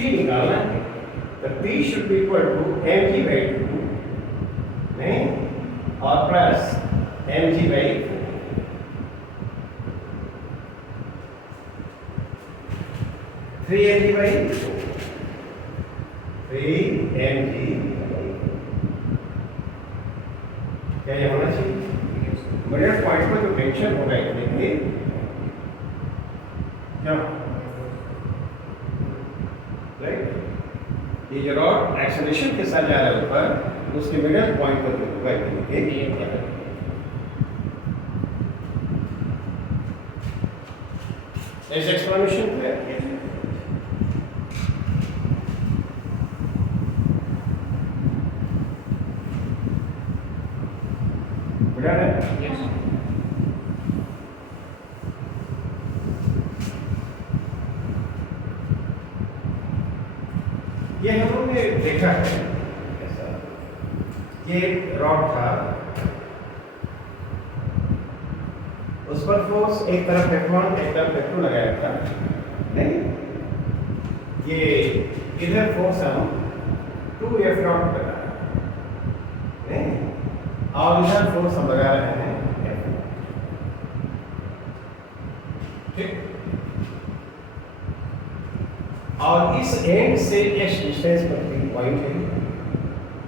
T निकालना है तो T should be equal to M G by 2 नहीं और plus M G by 3 M G by 3 M G. क्या ये होना चाहिए? मिडल पॉइंट पर जो टेंशन होगा देखिए क्या राइट, ये जो रॉड एक्सेलरेशन के साथ जा रहा है ऊपर उसके मिडल पॉइंट पर जो होगा देखिए इस एक्सप्लेनेशन क्लियर है? Yes. ये हम लोग ने देखा है ऐसा, ये रॉड था, उस पर फोर्स एक तरफ F1 एक तरफ F2 लगाया था नहीं, ये इधर फोर्स हम 2F0 लगा नहीं और इधर फोर्स हम लगा रहे हैं F1 ठीक, और इस एंड से x डिस्टेंस पर भी पॉइंट है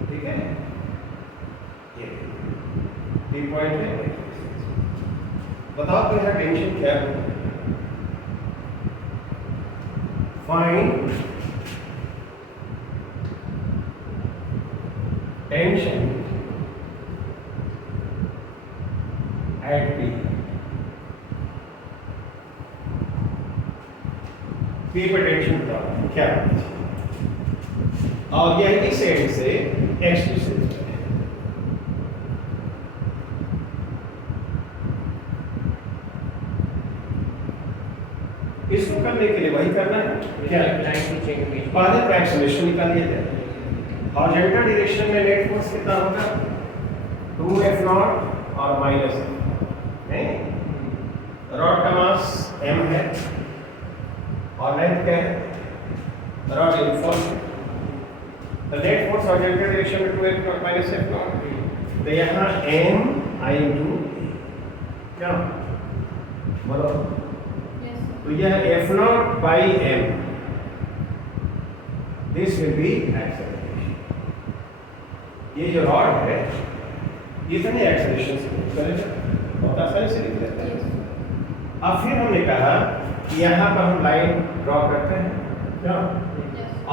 ठीक है, ये बी पॉइंट है। बताओ तो यहाँ टेंशन क्या है? फाइंड टेंशन एट पी पर टेंशन का क्या और यह इस एंड से एक्स डिस्टेंस पर है। इसको करने के लिए वही करना है क्या, पहले तो एक्सेलरेशन निकाल दिया जाए। हॉरिजॉन्टल डायरेक्शन में नेट फोर्स कितना होगा 2F0 और माइनस नहीं, रॉड का मास m है और लेंथ क्या है, रॉड इनफोर्स तो नेट फोर्स हॉरिजॉन्टल डायरेक्शन में 2F0 माइनस F0 तो यहाँ m I into क्या बोलो तो यह F0 by m this will be acceleration. ये जो रॉड है इतने एक्सेलरेशन से चलेगा बहुत आसानी से लिख लेते हैं। अब फिर हमने कहा कि यहाँ पर हम लाइन ड्रॉ करते हैं क्या,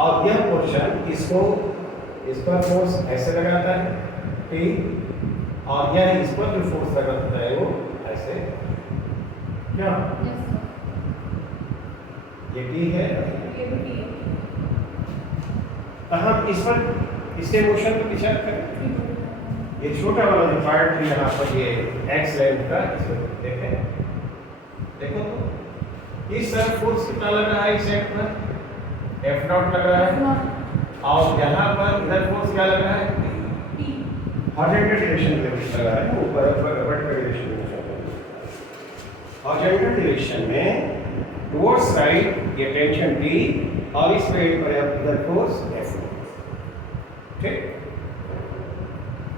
और यह पोर्शन इसको इस पर फोर्स ऐसे लगाता है ठीक, और यह इस पर जो फोर्स लगाता है वो ऐसे क्या, ये टी है तो हम इस पर इसके मोशन पर विचार करें। ये छोटा वाला जो पार्ट है यहाँ पर ये एक्स लेंथ का, इसको देखें देखो तो इस तरफ फोर्स कितना लग रहा है इस एंड पर F0 लग रहा है और यहाँ पर इधर फोर्स क्या लग रहा है हॉरिजॉन्टल डायरेक्शन में लगा है ऊपर वर्टिकल डायरेक्शन में। हॉरिजॉन्टल डायरेक्शन में टुवर्ड्स राइट ये टेंशन T और इस साइड पर इधर फोर्स F ठीक।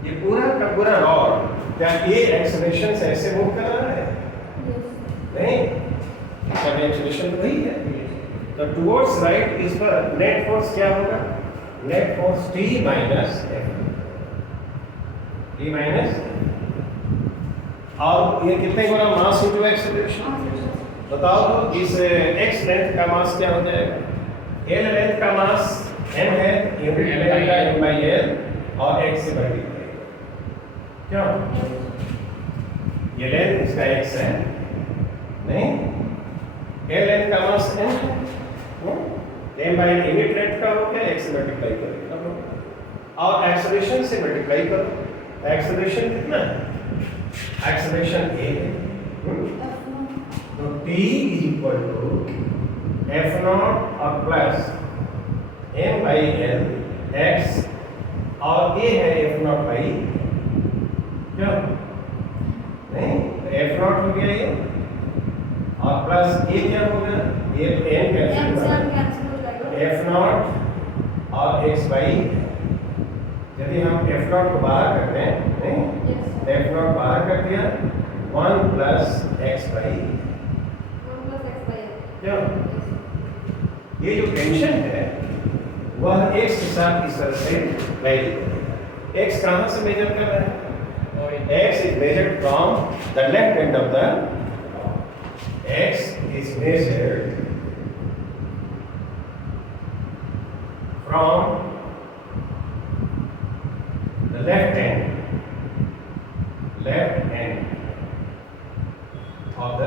ये पूरा का पूरा रॉड क्या ये एक्सेलरेशन से ऐसे मूव कर रहा है नहीं, इसका एक्सेलरेशन वही है तो टुवर्ड्स राइट इस पर नेट फोर्स क्या होगा, net force T minus T minus और ये कितने गुना मास इनटू एक्सेलरेशन बताओ तो इस x लेंथ का मास क्या हो जाएगा, l लेंथ का मास m है यूनिट लेंथ का m/l और x से मल्टीप्लाई क्या, ये लेंथ इसका x है नहीं, l लेंथ का मास m है m/l यूनिट लेंथ का हो गया x से मल्टीप्लाई करो और एक्सेलरेशन से मल्टीप्लाई करो, एक्सेलरेशन कितना है, एक्सेलरेशन a है तो t is equal to F0 और प्लस m/l x और ये है F0 बाई क्या नहीं F0 हो गया ये और प्लस ये क्या होगा, ये m कैंसिल एफ नॉट और एक्स बाई, यदि हम एफ नॉट को बाहर करते हैं, नहीं एफ नॉट बाहर कर दिया, 1 प्लस एक्स बाई, क्या ये जो टेंशन है वह एक्स के साथ इस तरह से वैरी करेगा। एक्स कहाँ से मेजर कर रहा है? X is measured from the left end of the, x is measured from the left end of the.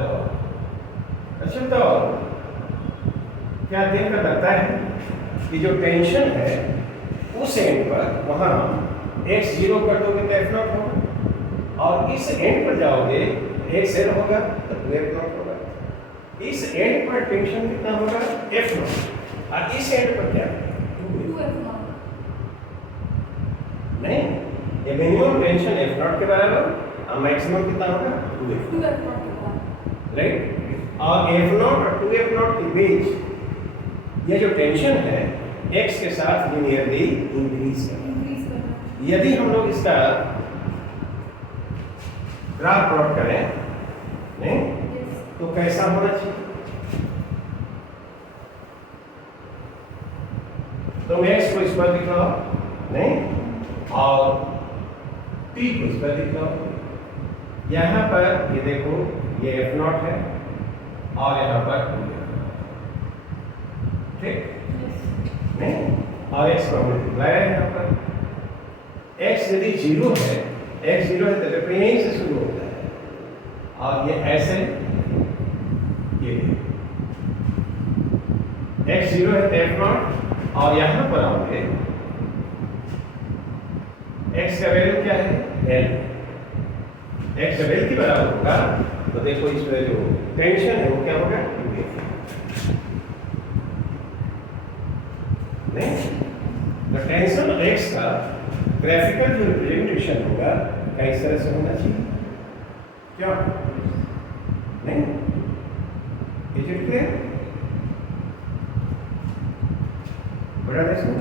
अच्छा, तो क्या देखकर लगता है कि जो टेंशन है उस एंड पर वहां x 0 कर दोगे तो f नॉट होगा, और इस एंड पर जाओगे x n होगा तो 2f नॉट होगा। इस एंड पर टेंशन कितना होगा? f नॉट, और इस एंड पर क्या? 2f not. नहीं, ये मिनिमम टेंशन f नॉट के बराबर और मैक्सिमम कितना होगा? 2f not, right. और f नॉट और 2f नॉट के बीच ये जो टेंशन है x के साथ लीनियरली इंक्रीज करना। यदि हम लोग इसका ग्राफ प्लॉट करें, नहीं तो कैसा होना चाहिए? तो x को इस पर दिखाओ, नहीं, और t को इस पर दिखाओ। यहाँ पर ये देखो, ये f नॉट है और यहाँ पर 2f, ठीक, नहीं, और x को हमने दिखाया है यहाँ पर। x यदि 0 है, x 0 है तो देखो यहीं से शुरू होता है, और ये ऐसे, ये x 0 है तो f नॉट, और यहाँ पर आओगे x का वैल्यू क्या है? l। x जब l के बराबर होगा तो देखो इसमें जो टेंशन है वो क्या होगा? 2f। नहीं, तो टेंशन x का ग्राफिकल जो रिप्रेजेंटेशन होगा क्या इस तरह से होना चाहिए? क्या नहीं, इज इट क्लियर? बड़ा देखो,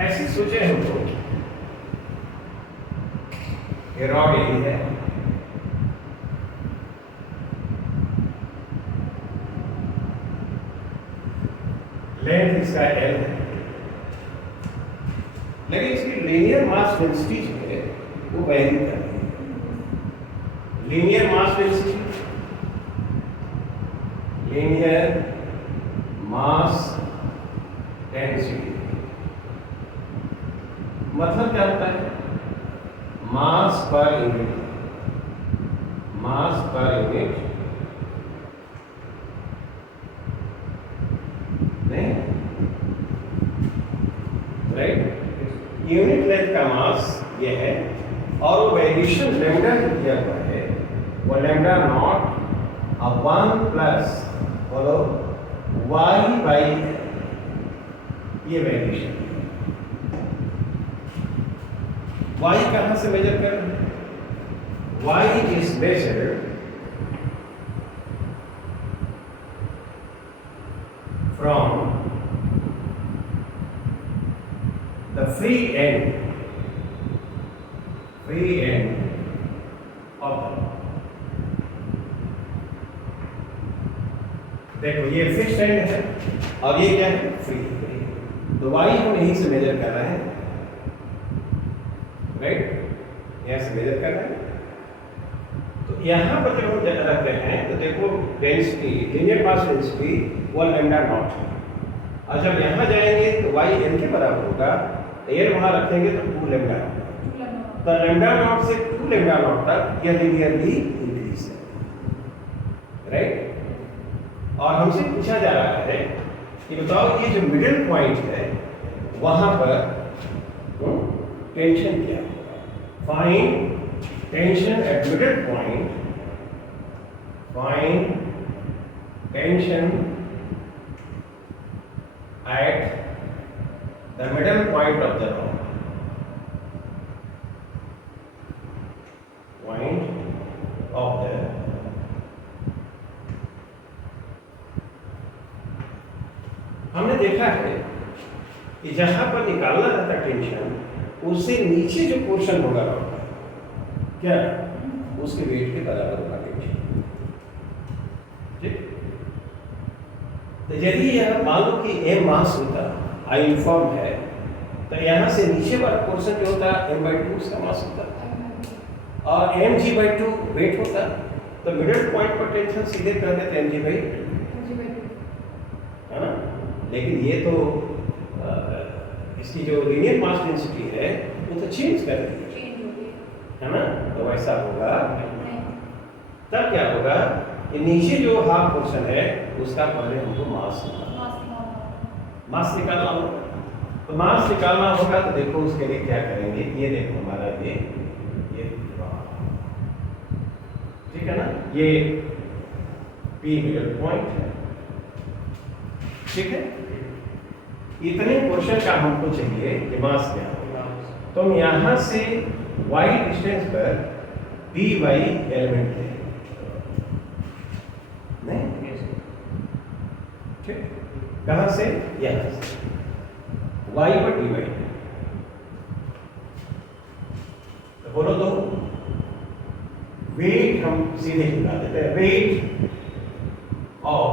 ऐसे सोचे हम लोग, ये रॉड यही है, लेंथ इसका l है, लेकिन इसकी लीनियर मास डेंसिटी जो है वो वैरी करती है। Linear mass density, linear mass density मतलब क्या होता है? मास पर यूनिट, मास पर यूनिट, नहीं, राइट। यूनिट लेंथ का मास ये है, और वो वेरिएशन लैम्डा जो दिया हुआ है वो लैम्डा नॉट अब 1 प्लस बोलो y बाई, ये वेरिएशन y कहाँ से मेजर कर रहे हैं? y is measured from the free end of the, देखो ये फिक्स्ड एंड है और ये क्या है? फ्री। तो y हम यहीं से मेजर कर रहे हैं, राइट, यहाँ से मेजर कर रहे हैं। तो यहाँ पर जब हम रखते हैं तो देखो डेंसिटी, लीनियर मास डेंसिटी वो लैम्डा नॉट है, और जब यहाँ जाएंगे तो y n के बराबर होगा, एयर वहाँ रखेंगे तो 2 लैम्डा, तो लैम्डा नॉट से 2 लैम्डा नॉट तक यह लीनियरली इंक्रीज है, राइट। और हमसे पूछा जा रहा है कि बताओ ये जो मिडिल पॉइंट है वहां पर टेंशन क्या है? Find tension eight middle point, find tension at the middle point of the rod. Point of the हमने देखा है कि जहां पर निकालना रहता टेंशन, उससे नीचे जो पोर्शन होगा रॉड का, क्या उसके वेट के बराबर होगा टेंशन। ठीक, तो यदि यह मान लो कि m मास होता, आई इनफॉर्म है, तो यहाँ से नीचे वाला पोर्शन जो होता है m/2 उसका मास होता और mg/2 वेट होता, तो मिडिल पॉइंट पर टेंशन सीधे कर देते mg/2, है ना। लेकिन ये तो इसकी जो लीनियर मास डेंसिटी है वो तो चेंज कर रही है ना, तो वैसा होगा। तब क्या होगा कि नीचे जो हाफ पोर्शन है उसका पहले हमको मास निकालना होगा। तो मास निकालना होगा तो देखो उसके लिए क्या करेंगे, ये देखो हमारा ये ठीक है ना, ये P मिडल पॉइंट है, ठीक है। इतने पोर्शन का हमको चाहिए कि मास क्या होगा, तो हम यहां से y डिस्टेंस पर dy एलिमेंट लें, नहीं ठीक, कहां से, यहां से y पर dy, तो बोलो तो वेट हम सीधे निकाल देते हैं, weight of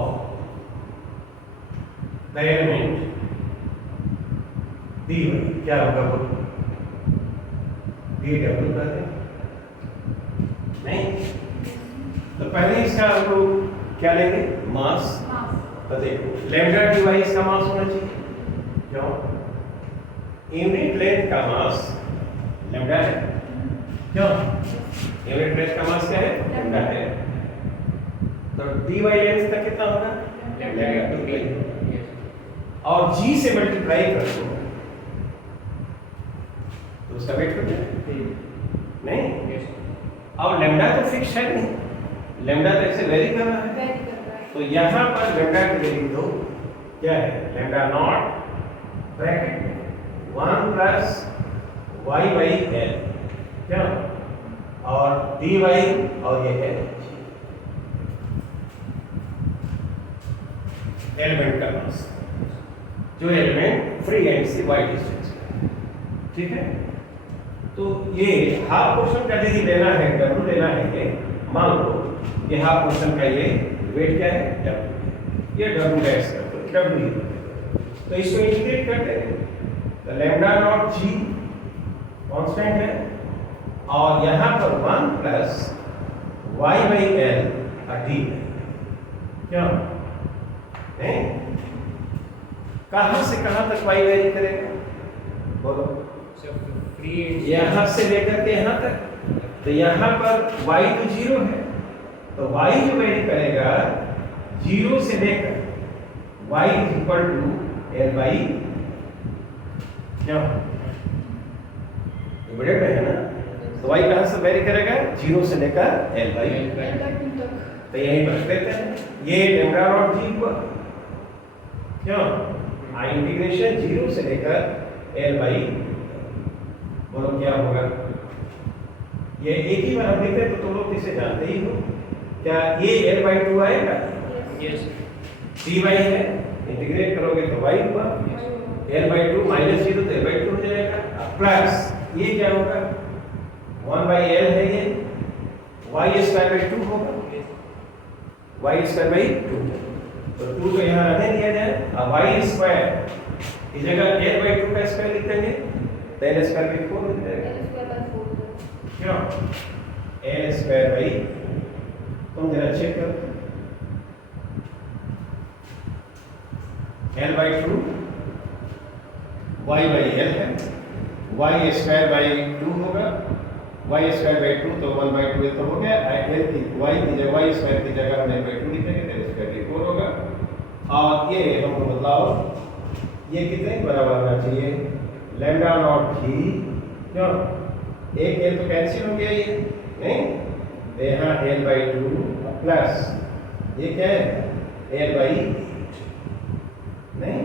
the element dy क्या होगा, बोलो dw कर दें, नहीं तो पहले इसका हम लोग क्या लेंगे, मास। तो देखो लैम्डा dy इसका मास होना चाहिए, क्यों, यूनिट लेंथ का मास लैम्डा है, क्यों, यूनिट लेंथ का मास क्या है, लैम्डा है, तो dy लेंथ का कितना होगा, लैम्डा, और g से मल्टीप्लाई कर दो तो उसका वेट हो जाए, नहीं। और लैम्डा तो फिक्स है नहीं, लैम्डा तो ऐसे वेरी कर रहा है, तो यहाँ पर लैम्डा की वैल्यू दो, क्या है, lambda naught bracket 1 plus y/l, क्या, और dy और ये है एलिमेंट का मास, जो एलिमेंट फ्री एंड से y डिस्टेंस, ठीक है। तो ये हाफ पोर्शन का यदि लेना है, w लेना है, ये मान लो ये हाफ पोर्शन का ये वेट क्या है, w, ये w डैश कर दो, w, तो इसको इंटीग्रेट करते हैं, तो लैम्डा नॉट g कांस्टेंट है और यहाँ पर 1 प्लस y/l d, क्या नहीं, कहां से कहां तक y वेरी करेगा, बोलो, यहां से लेकर के यहां तक, तो यहां पर y तो 0 है, तो y जो वेरी करेगा 0 से लेकर y इक्वल टू l/, क्या बड़े में है ना, तो y कहां से वेरी करेगा, 0 से लेकर l/, तो यही रख देते हैं, ये लैम्डा नॉट g हुआ, क्यों, इंटीग्रेशन 0 से लेकर l/, बोलो क्या होगा, ये एक ही बार हम लिखते हैं तो तुम लोग इसे जानते ही हो, क्या ये l/2 आएगा, यस, dy है, इंटीग्रेट करोगे तो y हुआ, l/2 माइनस 0 तो l/2 हो जाएगा, प्लस ये क्या होगा, 1/l है, ये y²/2 होगा, y²/2, तो 2 तो यहाँ रहने दिया जाए, अब y² की जगह l/2 का स्क्वायर लिख देंगे, तो l²/4 हो जाएगा, क्यों, l²/, तुम जरा चेक करो, l/2 y/l है, y²/2 होगा, y²/2 तो 1/2 तो हो गया, l की y की जगह y² की जगह हम l/2 लिखेंगे तो l²/4 होगा, और ये हमको बताओ ये कितने बराबर होना चाहिए, लैम्डा नॉट g, क्यों, एक l तो कैंसिल हो गया ये, नहीं, तो यहाँ l/2 प्लस ये क्या है l/8, नहीं,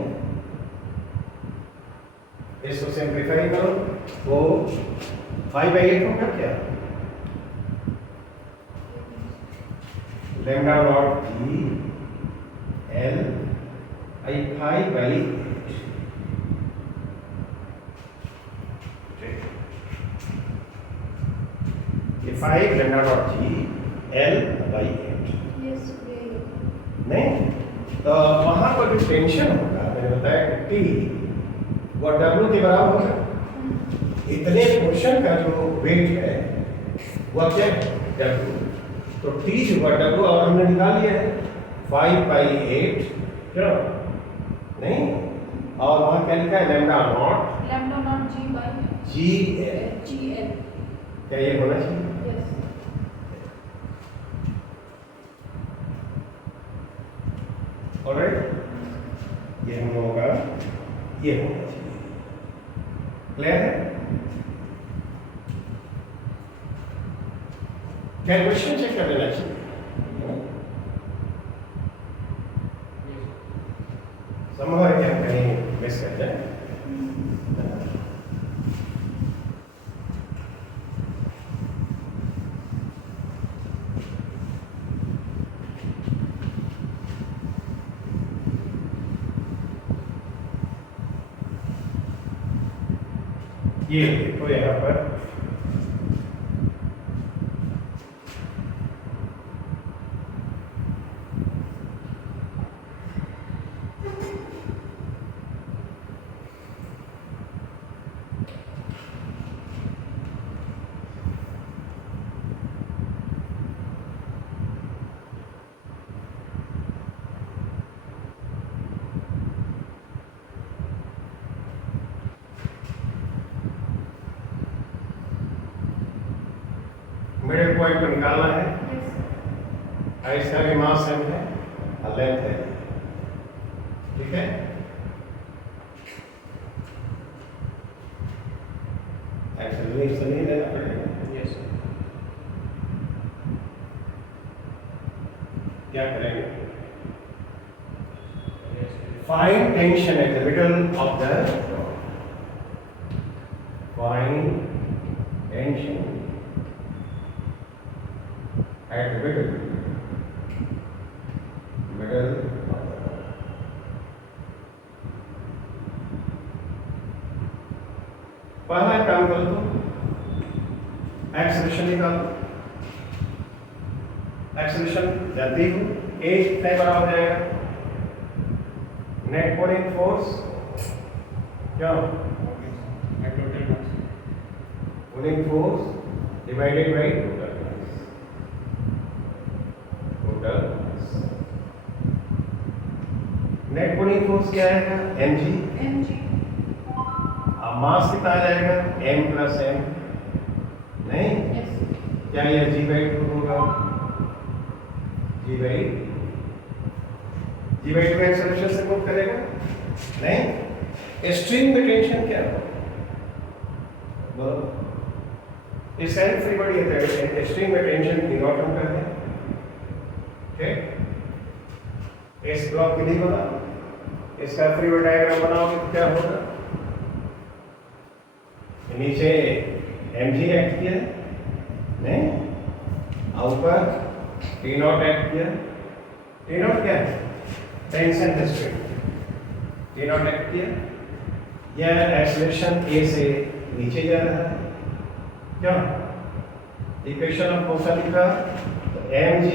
इसको सिंप्लीफाई करो, वो 5/8 होगा क्या? Lambda naught G L I 5/8। ये 5 लैम्डा नॉट जी L/8 नहीं, तो वहां पर जो टेंशन होगा मैंने बताया कि T वो W के बराबर होगा। इतने पोर्शन का जो वेट है वो क्या है? W। तो T जो है W और हमने निकाल लिया है 5/8 क्यों नहीं, और वहां क्या लिखा है? Lambda naught G L. क्या ये होना चाहिए? ऑलराइट, ये हम लोगों का ये होना चाहिए। क्लियर है? कैलकुलेशन चेक कर लेना चाहिए। संभव है कि हम कहीं मिस कर जाए। ये देखो यहाँ पर मिडिल पॉइंट को निकालना है। इसका भी मास m है और लेंथ है, ठीक है? एक्सेलरेशन नहीं लेना पड़ेगा। यस, क्या करेंगे? Find tension at the middle of the rod. Find tension at the middle of the rod. पहला काम करो तो एक्सेलरेशन निकालो। एक्सेलरेशन जानती हो ए कितने बराबर हो जाएगा? नेट पुलिंग फोर्स क्या? Pulling force divided by net pulling force क्या आएगा? mg। अब मास कितना आ जाएगा? m + m नहीं? क्या यह g/2 होगा? g/2 एक्सेलरेशन से मूव करेगा नहीं? स्ट्रिंग में टेंशन क्या होगा? बोलो। इस साइड फ्री बॉडी है, स्ट्रिंग में टेंशन P नॉट हम करते हैं, ठीक? इस ब्लॉक के लिए बना, इसका फ्री बॉडी डायग्राम बनाओगे तो क्या होगा? नीचे mg एक्ट किया नहीं, ऊपर T नॉट एक्ट किया। T नॉट क्या है? Tension string. T not act किया, यह एक्सेलरेशन a से नीचे जा रहा है क्या? इक्वेशन ऑफ मोशन लिखा तो mg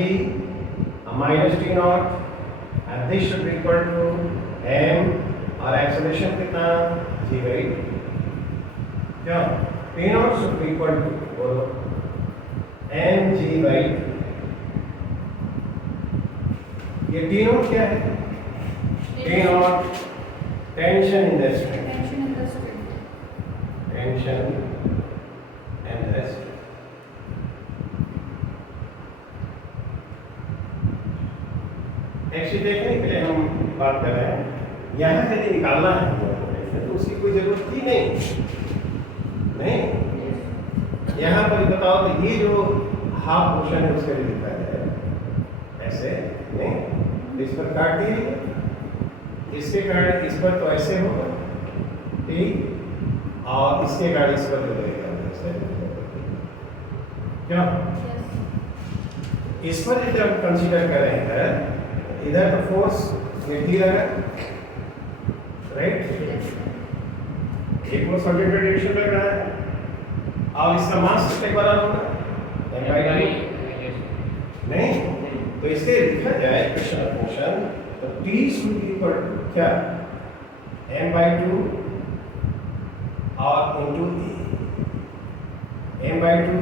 minus T not and this should be equal to m और एक्सेलरेशन कितना? g/2 क्या? T not should be equal to बोलो mg/2। ये T नॉट क्या है? T not tension in the string. Tension in the string. Actually देखने के लिए हम बात कर रहे हैं, यहाँ यदि निकालना है तो उसकी कोई जरूरत थी नहीं। यहाँ पर बताओ तो ये जो हाफ पोर्शन है उसके लिए लिखा है ऐसे नहीं, तो इस पर काट दिए, इसके कारण इस पर तो ऐसे होगा, ठीक? और इसके गाड़ी इस पर जो लगेगा क्या इस पर यदि हम कंसीडर करें इधर तो फोर्स नेगेटिव है राइट, एक वो सर्टेन डायरेक्शन लग रहा है और इसका मास कितने बराबर होगा नहीं, तो इसे लिखा जाए क्वेश्चन ऑफ मोशन तो t should be equal to क्या m/2 और इनटू m/2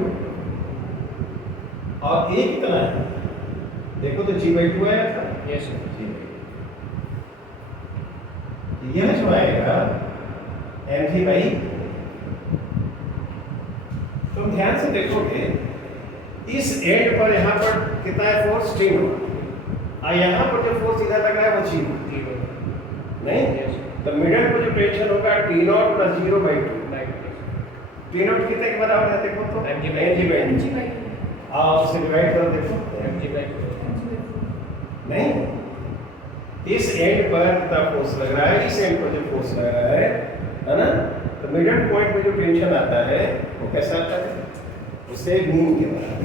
और a कितना है देखो तो g/2 आया था यस यह जो आएगा mg/, तुम ध्यान से देखोगे इस एंड पर यहाँ पर कितना है फोर्स 3 होगा और यहाँ पर जो फोर्स इधर लग रहा है वो 0 नहीं, तो मिडल पर जो टेंशन होगा T0 + 0/2 T0 कितने के बराबर है देखो तो mg/2 और उसे डिवाइड करो देखो नहीं, इस एंड पर कितना फोर्स लग रहा है, इस एंड पर जो फोर्स लग रहा है ना, तो मिडल पॉइंट में जो टेंशन आता है वो कैसा आता है उसे मीन के बराबर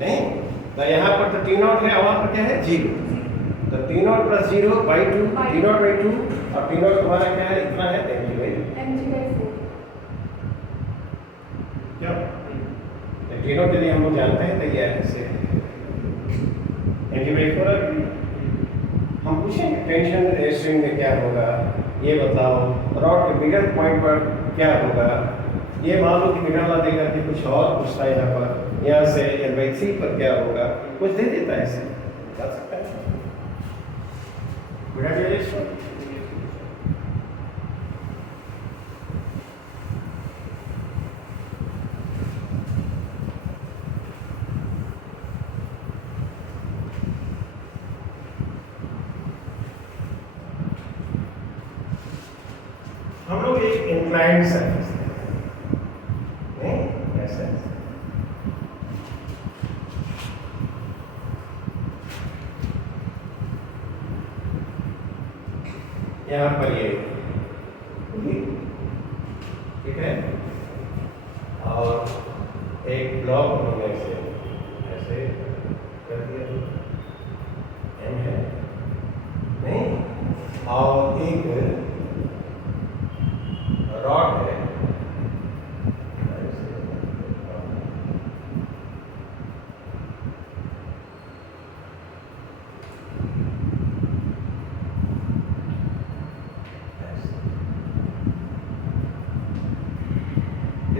नहीं, तो यहाँ पर तो T0 है और वहाँ पर क्या है 0, तो T0 + 0/2 T0/2 और T0 तुम्हारा क्या है इतना है mg/4 क्या तो T0 के लिए हम लोग जानते हैं तो ये ऐसे mg/4 हम पूछेंगे टेंशन स्ट्रिंग में क्या होगा ये बताओ, रॉड के मिडल पॉइंट पर क्या होगा, ये मान लो कि मिडल ना देकर के कुछ और पूछता है यहाँ पर, यहाँ से L/3 पर क्या होगा कुछ दे देता है ऐसे बता सकता है मिडल डायरेक्शन हम लोग एक इंक्लाइंड सरफेस नहीं ऐसे यहाँ पर ये ठीक है और एक ब्लॉक हमने ऐसे कर दिया एम है नहीं, और एक रॉड है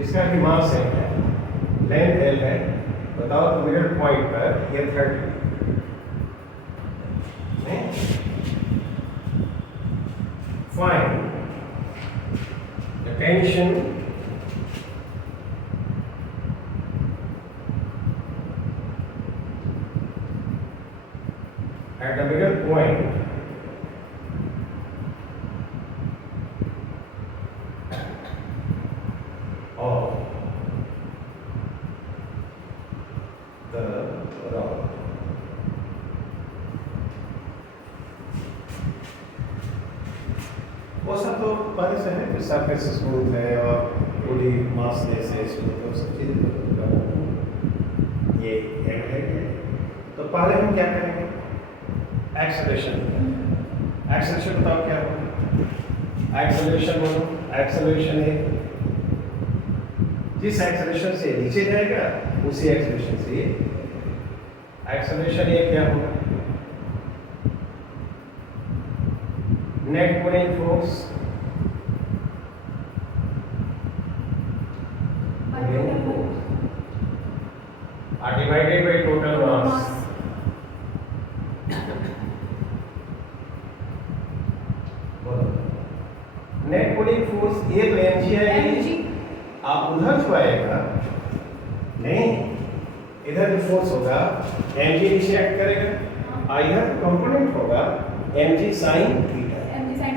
इसका भी मास है लेंथ L है, बताओ तो मिडल पॉइंट पर ये 30 find the tension at the middle point of the rod. वो सब तो बात से है कि सरफेस स्मूथ है और पूरी मास जैसे स्मूथ है सब चीज़ ये एंड है तो पहले हम क्या करेंगे एक्सेलरेशन बताओ क्या होगा एक्सेलरेशन है जिस एक्सेलरेशन से नीचे जाएगा उसी एक्सेलरेशन से एक्सेलरेशन ये क्या होगा net pulling force divided by total mass net pulling force ये तो mg है, आप उधर जो आएगा नहीं इधर जो फोर्स होगा mg नीचे एक्ट करेगा और इधर कंपोनेंट होगा mg sin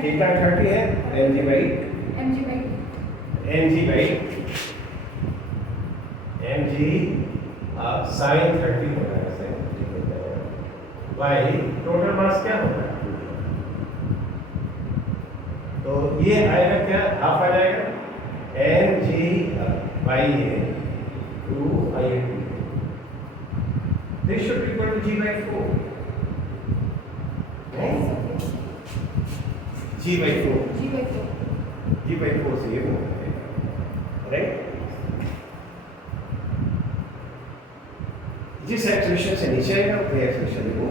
थीटा 30 है mg by sin 30 होगा ऐसे बाई टोटल मास क्या होगा तो ये आएगा क्या, हाफ आ जाएगा N G by A two I A T, this should equal to G by 4, G by 4 से ये हो जाएगा, राइट। जिस एक्सप्रेशन से नीचे आएगा वो एक्सप्रेशन को